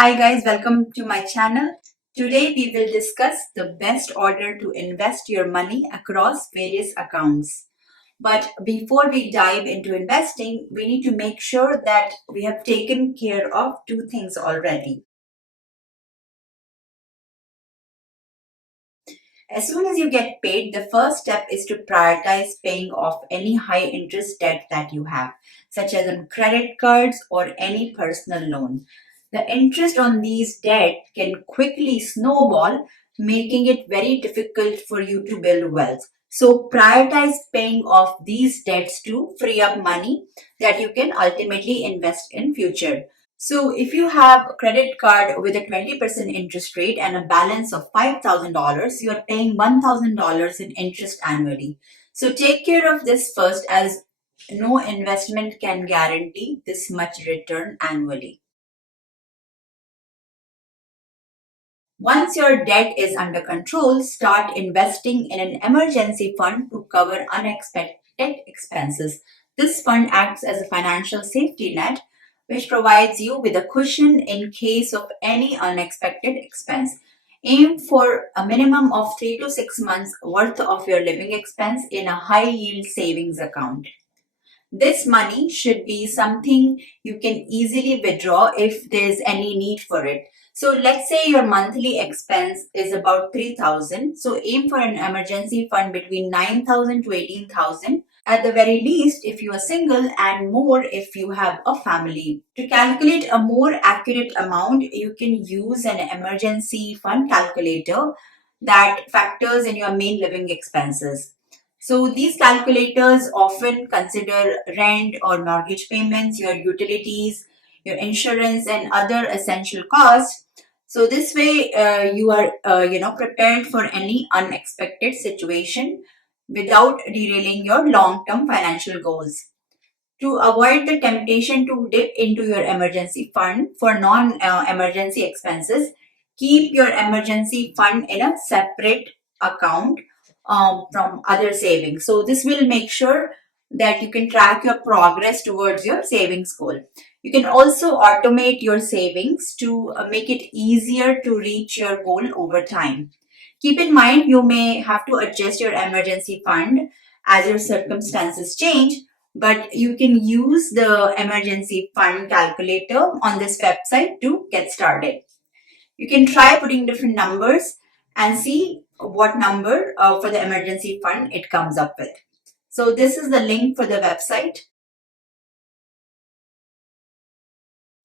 Hi guys, welcome to my channel. Today we will discuss the best order to invest your money across various accounts. But before we dive into investing, we need to make sure that we have taken care of two things already. As soon as you get paid, the first step is to prioritize paying off any high interest debt that you have, such as on credit cards or any personal loan. The interest on these debt can quickly snowball, making it very difficult for you to build wealth. So prioritize paying off these debts to free up money that you can ultimately invest in future. So if you have a credit card with a 20% interest rate and a balance of $5,000, you are paying $1,000 in interest annually. So take care of this first, as no investment can guarantee this much return annually. Once your debt is under control, start investing in an emergency fund to cover unexpected expenses. This fund acts as a financial safety net, which provides you with a cushion in case of any unexpected expense. Aim for a minimum of 3 to 6 months worth of your living expense in a high yield savings account. This money should be something you can easily withdraw if there's any need for it. So let's say your monthly expense is about 3,000. So aim for an emergency fund between 9,000 to 18,000 at the very least if you are single, and more if you have a family. To calculate a more accurate amount, you can use an emergency fund calculator that factors in your main living expenses. So these calculators often consider rent or mortgage payments, your utilities, your insurance, and other essential costs. So this way, you are prepared for any unexpected situation without derailing your long-term financial goals. To avoid the temptation to dip into your emergency fund for non-emergency expenses, keep your emergency fund in a separate account from other savings. So this will make sure that you can track your progress towards your savings goal. You can also automate your savings to make it easier to reach your goal over time. Keep in mind, you may have to adjust your emergency fund as your circumstances change, but you can use the emergency fund calculator on this website to get started. You can try putting different numbers and see what number for the emergency fund it comes up with. So this is the link for the website.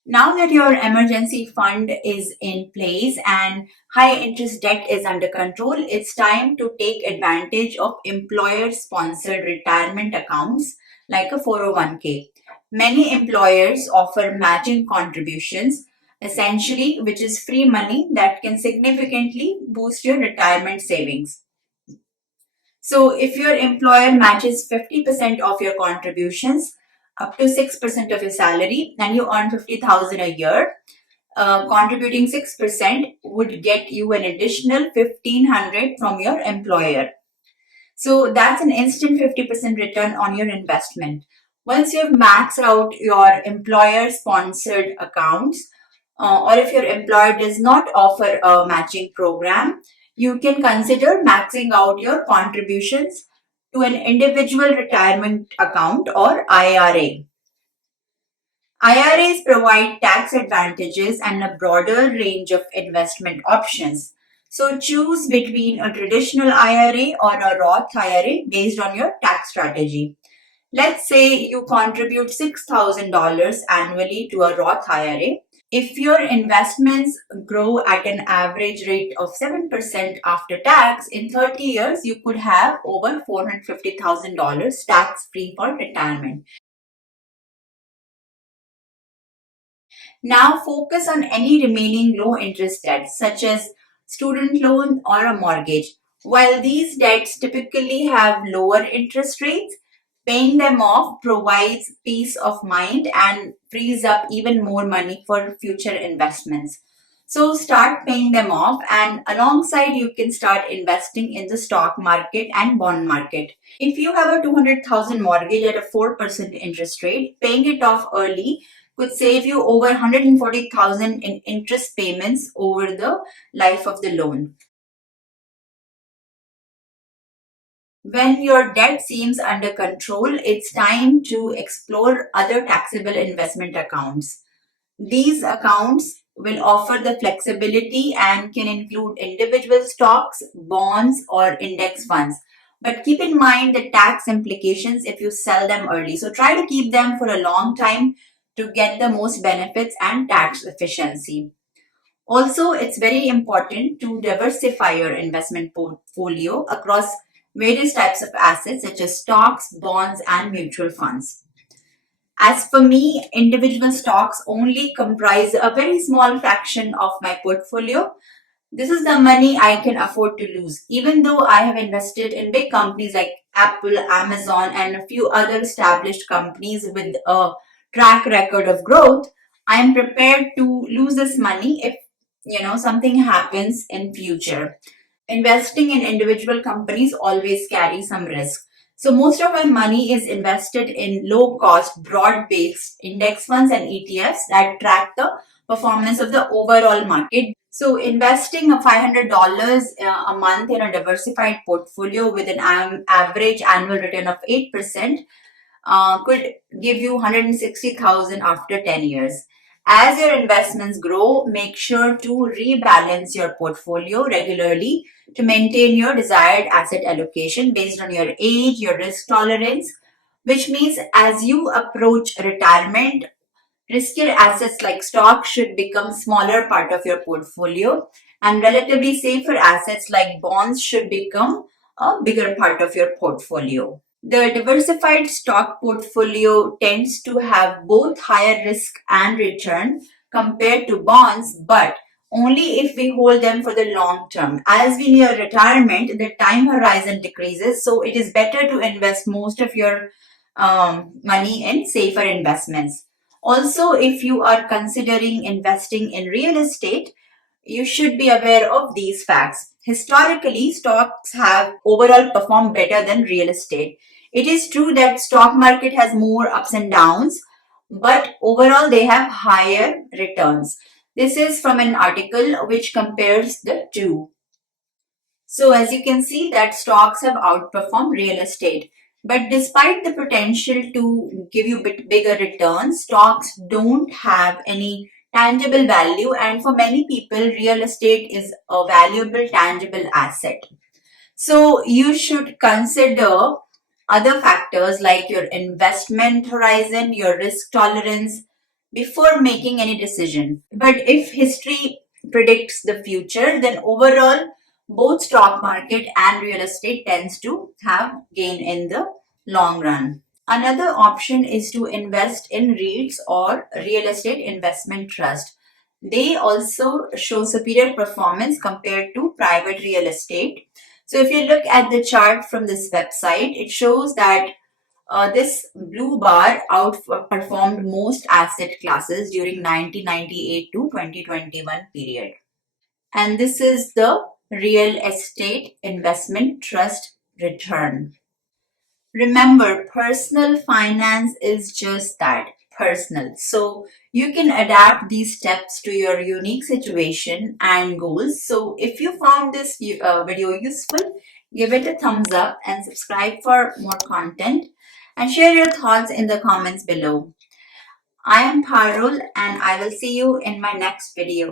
Now that your emergency fund is in place and high interest debt is under control, it's time to take advantage of employer sponsored retirement accounts like a 401k. Many employers offer matching contributions, essentially, which is free money that can significantly boost your retirement savings. So if your employer matches 50% of your contributions, up to 6% of your salary, and you earn 50,000 a year, contributing 6% would get you an additional 1,500 from your employer. So that's an instant 50% return on your investment. Once you've maxed out your employer sponsored accounts, or if your employer does not offer a matching program, you can consider maxing out your contributions to an individual retirement account or IRA. IRAs provide tax advantages and a broader range of investment options. So choose between a traditional IRA or a Roth IRA based on your tax strategy. Let's say you contribute $6,000 annually to a Roth IRA. If your investments grow at an average rate of 7% after tax, in 30 years, you could have over $450,000 tax free for retirement. Now focus on any remaining low interest debts such as student loan or a mortgage. While these debts typically have lower interest rates, paying them off provides peace of mind and frees up even more money for future investments. So start paying them off, and alongside you can start investing in the stock market and bond market. If you have a 200,000 mortgage at a 4% interest rate, paying it off early could save you over 140,000 in interest payments over the life of the loan. When your debt seems under control, it's time to explore other taxable investment accounts. These accounts will offer the flexibility and can include individual stocks, bonds, or index funds. But keep in mind the tax implications if you sell them early. So try to keep them for a long time to get the most benefits and tax efficiency. Also, it's very important to diversify your investment portfolio across various types of assets such as stocks, bonds, and mutual funds. As for me, individual stocks only comprise a very small fraction of my portfolio. This is the money I can afford to lose. Even though I have invested in big companies like Apple, Amazon, and a few other established companies with a track record of growth, I am prepared to lose this money if something happens in future. Investing in individual companies always carry some risk. So most of my money is invested in low cost, broad based index funds and ETFs that track the performance of the overall market. So investing a $500 a month in a diversified portfolio with an average annual return of 8% could give you 160,000 after 10 years. As your investments grow, make sure to rebalance your portfolio regularly to maintain your desired asset allocation based on your age, your risk tolerance, which means as you approach retirement, riskier assets like stocks should become smaller part of your portfolio and relatively safer assets like bonds should become a bigger part of your portfolio. The diversified stock portfolio tends to have both higher risk and return compared to bonds, but only if we hold them for the long term. As we near retirement, the time horizon decreases, so it is better to invest most of your money in safer investments. Also, if you are considering investing in real estate, you should be aware of these facts. Historically, stocks have overall performed better than real estate. It is true that stock market has more ups and downs, but overall they have higher returns. This is from an article which compares the two. So as you can see that stocks have outperformed real estate. But despite the potential to give you bit bigger returns, stocks don't have any tangible value, and for many people real estate is a valuable tangible asset. So you should consider other factors like your investment horizon, your risk tolerance before making any decision. But if history predicts the future, then overall both stock market and real estate tends to have gain in the long run. Another option is to invest in REITs or real estate investment trust. They also show superior performance compared to private real estate. So if you look at the chart from this website, it shows that this blue bar outperformed most asset classes during 1998 to 2021 period. And this is the real estate investment trust return. Remember, personal finance is just that, personal. So you can adapt these steps to your unique situation and goals. So if you found this video useful, give it a thumbs up and subscribe for more content and share your thoughts in the comments below. I am Parul and I will see you in my next video.